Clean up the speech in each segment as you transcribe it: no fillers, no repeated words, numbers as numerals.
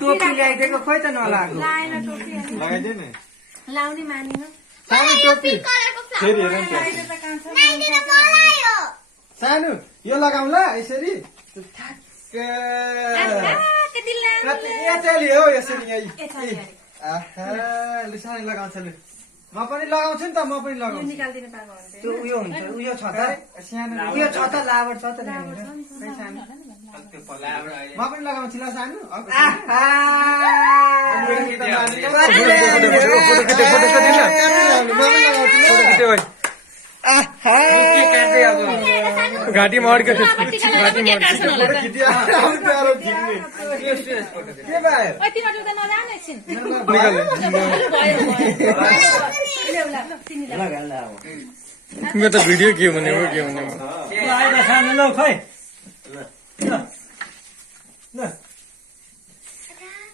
टोपी ल्याइदिएको खोइ त नलाग्यो लाउने मानिन सानो यो लगाउँला यसरी हो यसरी लु सानो लगाउँछ लु म पनि लगाउँछु नि त म पनि लगाउँछु त्यो उयो हुन्छ उयो छ त सानो उयो छ त लाबर छ त म पनि लगाउँछु ल सानो घाँटीमा अड्क्यो तिम्रो त भिडियो के भने हो के भने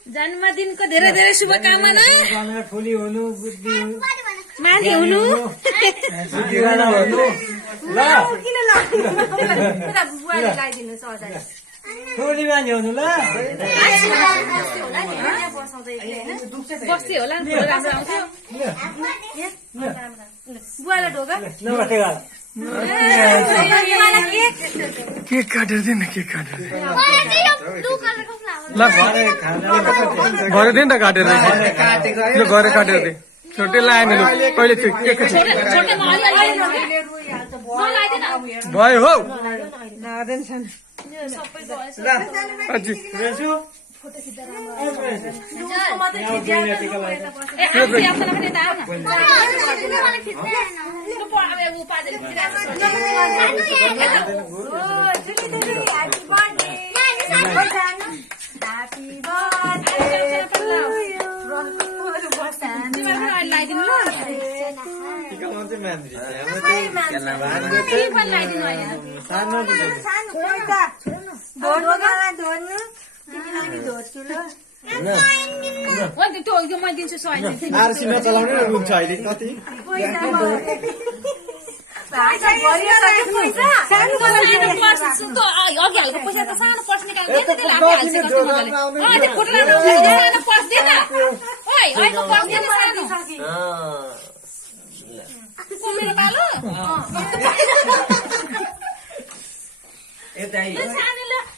जन्मदिनको धेरै धेरै शुभकामना ठुली हुनु बुद्धि माथि हुनु ठुली मान्छे हुनु ल बस्ती होला राम्रो आउँथ्यो बुवालाई ढोका केक काटेर दिएन केक काटेर ल घरे दे नि त काटेर ल घरे काटेर दे छोटे लाएन कहिले केक भयो हो म दिन्छु आरसीमा चलाउने रुन्छ अहिले कति अघि हालको पैसा त सानो पर्स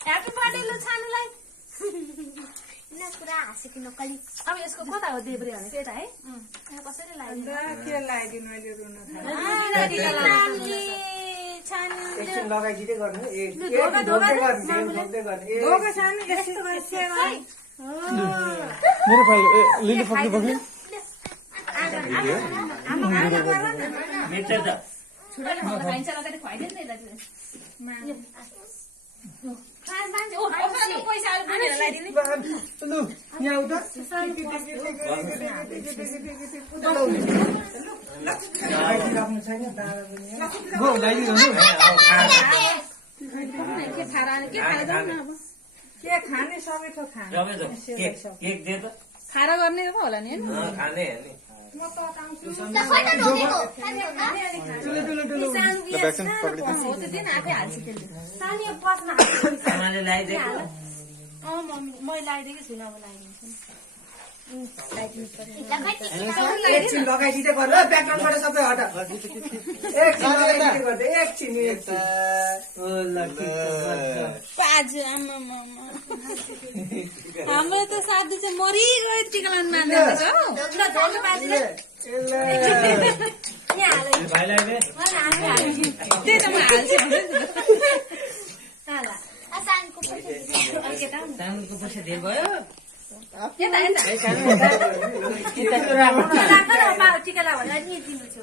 ह्याप्पी बर्थडे लु सानोलाई पुरा हाँसेको नक्कली अब यसको कता हो देब्रे भनेको यता है कसरी लगाइदिँदै गर्नु मेरो पालो लिली पक्नु पक्नु खाना गर्ने पो होला नि मैले लगाइदिएकै छुइनँ अब एकछिन लगाइदिँदै गर्नु ब्याकग्राउन्डबाट सबै हटा एकछिन हाम्रो त साथी चाहिँ मरिगयो टिका लाउनु मान्दैछ त्यही त म सानोको पैसा धेरै भयो टिका ला भनेर नि दिनु छु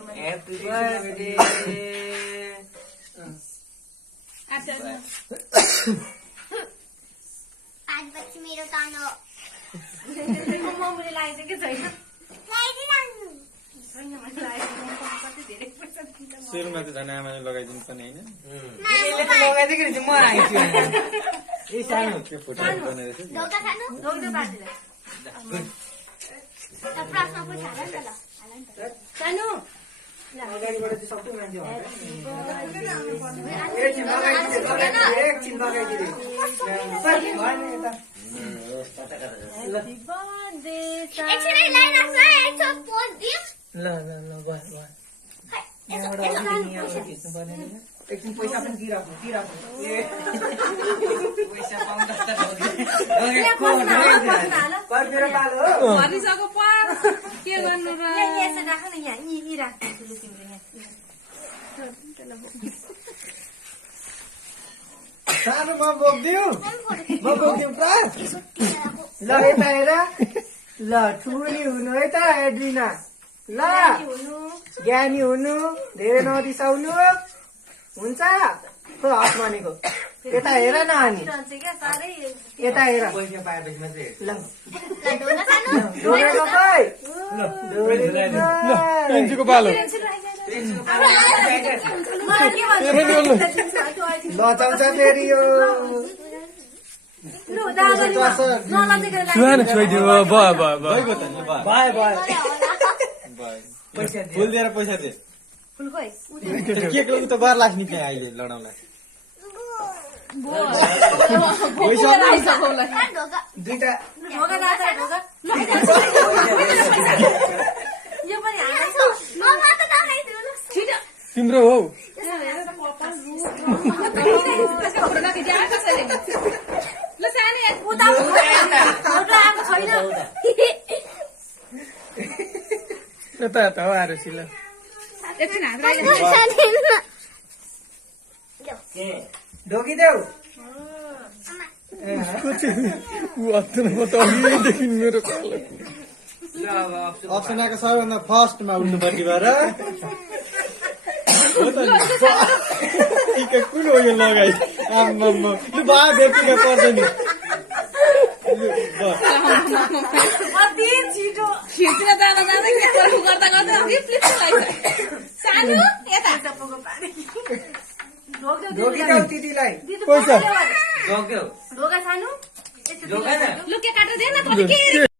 आज बच्ची मेरो कानो मम्मीले लगाइसकेको छैन तेलमा त झन् आमाले लगाइदिनु पर्ने होइन यसले त लगाइदिएको रहेछ म आइछु ए सानो त्यो फोटोहरू बनाएर चाहिँ ढोका खानु ढोग्दो पार्टीलाई प्रश्न पुछ हाल नि त ल हाल नि त सानो अगाडिबाट चाहिँ सबै मान्छे एकछिन लगाइदिए एकछिन लगाइदिए एकछिन लाइराख्छ एकछिन पोज दिम ल ल ल भयो यहाँबाट यहाँबाट खिच्नु पर्ने एकछिन पैसा पनि दिइराख्नु पैसा पाउँदा मेरो पालो हो भनिसक्यो पार के गर्नु र यसो राख न यहाँ यी राख तिम्रो सानो म बोक्दिउ म बोक्दिउ प्राय ल यता हेर ल ठुली हुनु है त एड्रिना ल ज्ञानी हुनु धेरै नरिसाउनु हुन्छ खो हात मानेको यता हेर न अनि यता हेर ल ढोका खै पेन्सीको पालो बचाउँछ फेरि यो सुहान छोइदियो भयो भयो भयो भयो भयो फुल दिएर पैसा दे फुल खोइ केको त बार लाग्छ नि त्यहाँ अहिले लडाउँला दुईटा ढोका दादा ढोका यो पनि छिटो तिम्रो हौ ल सानो उता फोटो आएको छैन यता यता हो आएर सिल एकछिन हात ढोकिदेऊ अघिदेखि मेरो अप्सनाको सबैभन्दा फर्स्टमा उठ्नु पर्ने भएर कुन हो यो लगाइ आम्माम्मा लु बा व्यक्तिगत पर्छ नि अति छिटो खिच्न जाँदा जाँदै गर्दा गर्दा अघि फ्लिप सानो यता ढोकिदेऊ दिदीलाई पैसा ढोका सानो लुके काटेर दे न